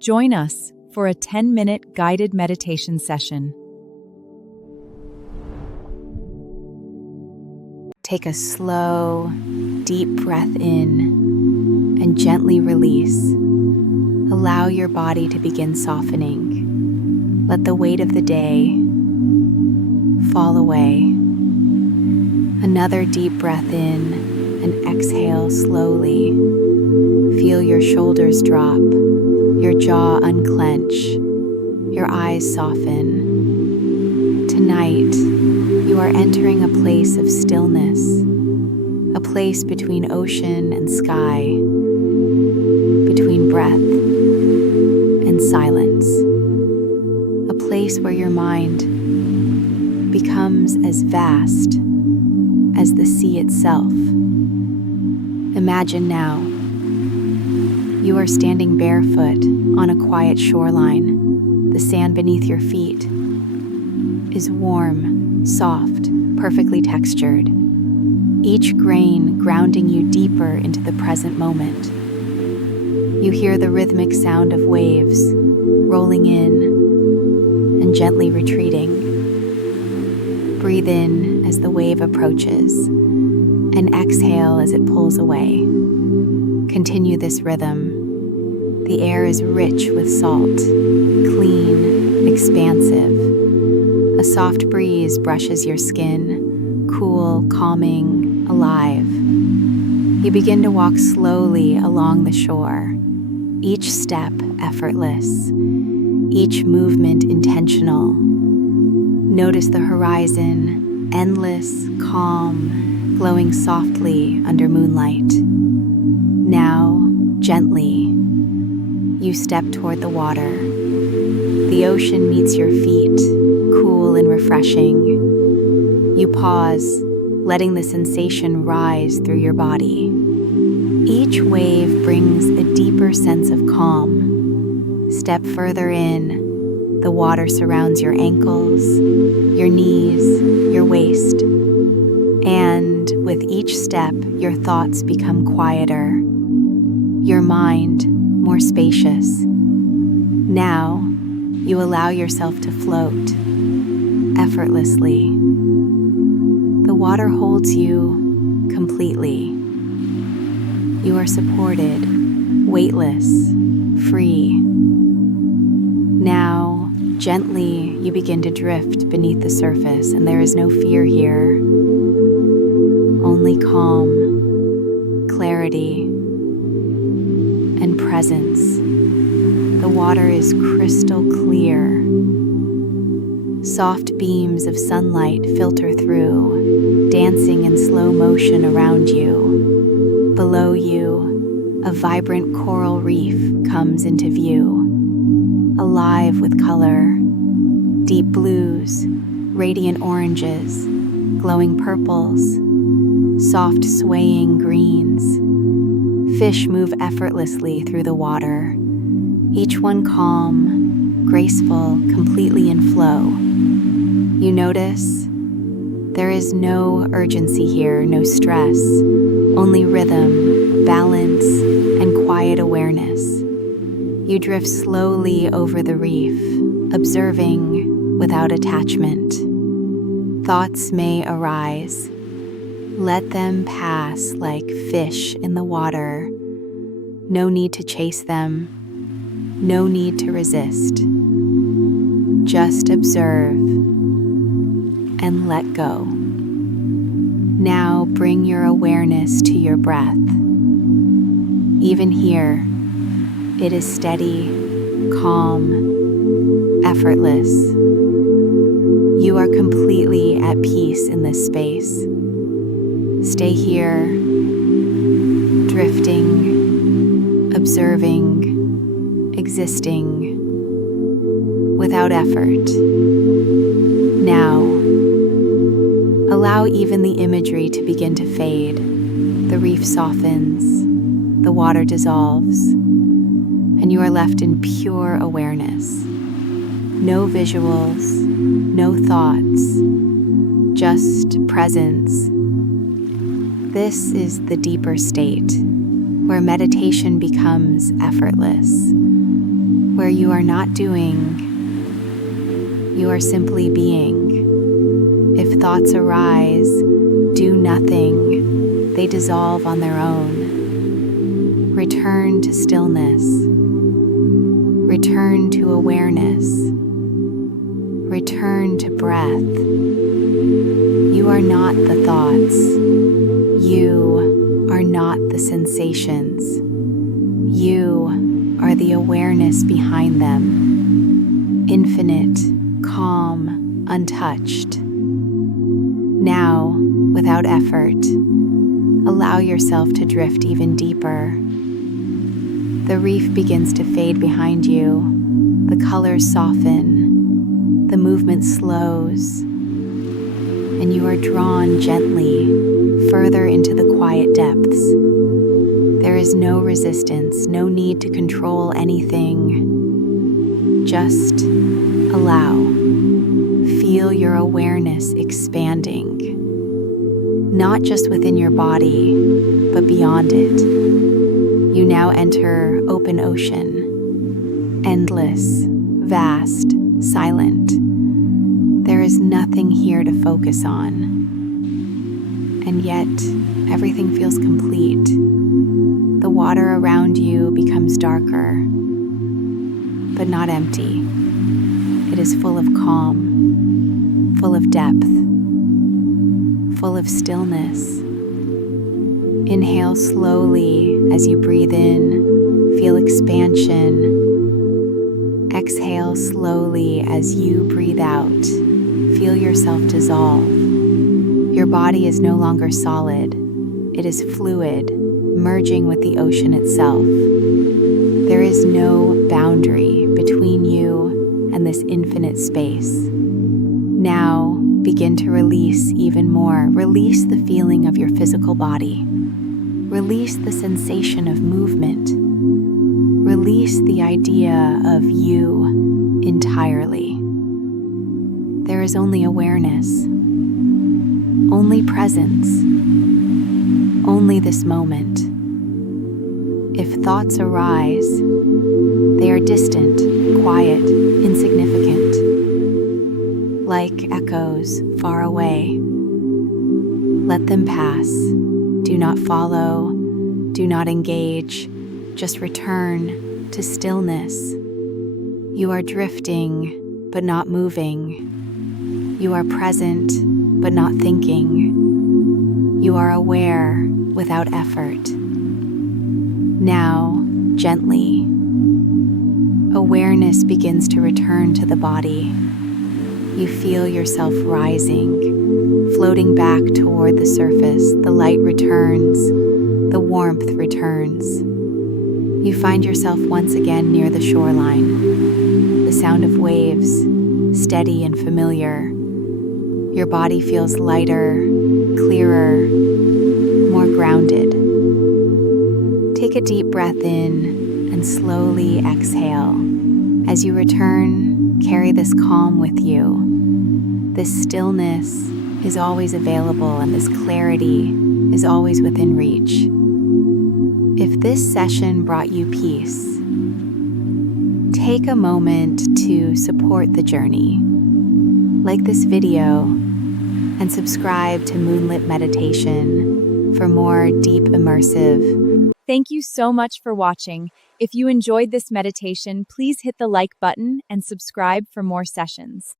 Join us for a 10-minute guided meditation session. Take a slow, deep breath in and gently release. Allow your body to begin softening. Let the weight of the day fall away. Another deep breath in and exhale slowly. Feel your shoulders drop, your jaw unclench, your eyes soften. Tonight, you are entering a place of stillness, a place between ocean and sky, between breath and silence, a place where your mind becomes as vast as the sea itself. Imagine now, you are standing barefoot on a quiet shoreline. The sand beneath your feet is warm, soft, perfectly textured, each grain grounding you deeper into the present moment. You hear the rhythmic sound of waves rolling in and gently retreating. Breathe in as the wave approaches and exhale as it pulls away. Continue this rhythm. The air is rich with salt, clean, expansive. A soft breeze brushes your skin, cool, calming, alive. You begin to walk slowly along the shore, each step effortless, each movement intentional. Notice the horizon, endless, calm, glowing softly under moonlight. Now, gently, you step toward the water. The ocean meets your feet, cool and refreshing. You pause, letting the sensation rise through your body. Each wave brings a deeper sense of calm. Step further in. The water surrounds your ankles, your knees, your waist. And with each step, your thoughts become quieter, your mind more spacious. Now, you allow yourself to float effortlessly. The water holds you completely. You are supported, weightless, free. Now, gently, you begin to drift beneath the surface, and there is no fear here. Only calm, clarity, and presence. The water is crystal clear. Soft beams of sunlight filter through, dancing in slow motion around you. Below you, a vibrant coral reef comes into view, alive with color. Deep blues, radiant oranges, glowing purples, soft swaying greens. Fish move effortlessly through the water, each one calm, graceful, completely in flow. You notice there is no urgency here, no stress, only rhythm, balance, and quiet awareness. You drift slowly over the reef, observing without attachment. Thoughts may arise. Let them pass like fish in the water. No need to chase them. No need to resist. Just observe and let go. Now bring your awareness to your breath. Even here, it is steady, calm, effortless. You are completely at peace in this space. Stay here, drifting, observing, existing, without effort. Now, allow even the imagery to begin to fade. The reef softens, the water dissolves, and you are left in pure awareness. No visuals, no thoughts, just presence. This is the deeper state, where meditation becomes effortless, where you are not doing, you are simply being. If thoughts arise, do nothing, they dissolve on their own. Return to stillness. Return to awareness. Return to breath. You are not the thoughts. You are not the sensations. You are the awareness behind them. Infinite, calm, untouched. Now, without effort, allow yourself to drift even deeper. The reef begins to fade behind you. The colors soften. The movement slows. And you are drawn gently further into the quiet depths. There is no resistance, no need to control anything. Just allow. Feel your awareness expanding. Not just within your body, but beyond it. You now enter open ocean. Endless, vast, silent. There is nothing here to focus on. And yet, everything feels complete. The water around you becomes darker, but not empty. It is full of calm, full of depth, full of stillness. Inhale slowly as you breathe in. Feel expansion. Exhale slowly as you breathe out. Feel yourself dissolve. Your body is no longer solid. It is fluid, merging with the ocean itself. There is no boundary between you and this infinite space. Now, begin to release even more. Release the feeling of your physical body. Release the sensation of movement. Release the idea of you entirely. There is only awareness, only presence, only this moment. If thoughts arise, they are distant, quiet, insignificant, like echoes far away. Let them pass. Do not follow, do not engage, just return to stillness. You are drifting, but not moving. You are present, but not thinking. You are aware without effort. Now, gently, awareness begins to return to the body. You feel yourself rising, floating back toward the surface. The light returns, the warmth returns. You find yourself once again near the shoreline. The sound of waves, steady and familiar. Your body feels lighter, clearer, more grounded. Take a deep breath in and slowly exhale. As you return, carry this calm with you. This stillness is always available, and this clarity is always within reach. If this session brought you peace, take a moment to support the journey. Like this video and subscribe to Moonlit Meditation for more deep immersive. Thank you so much for watching. If you enjoyed this meditation, please hit the like button and subscribe for more sessions.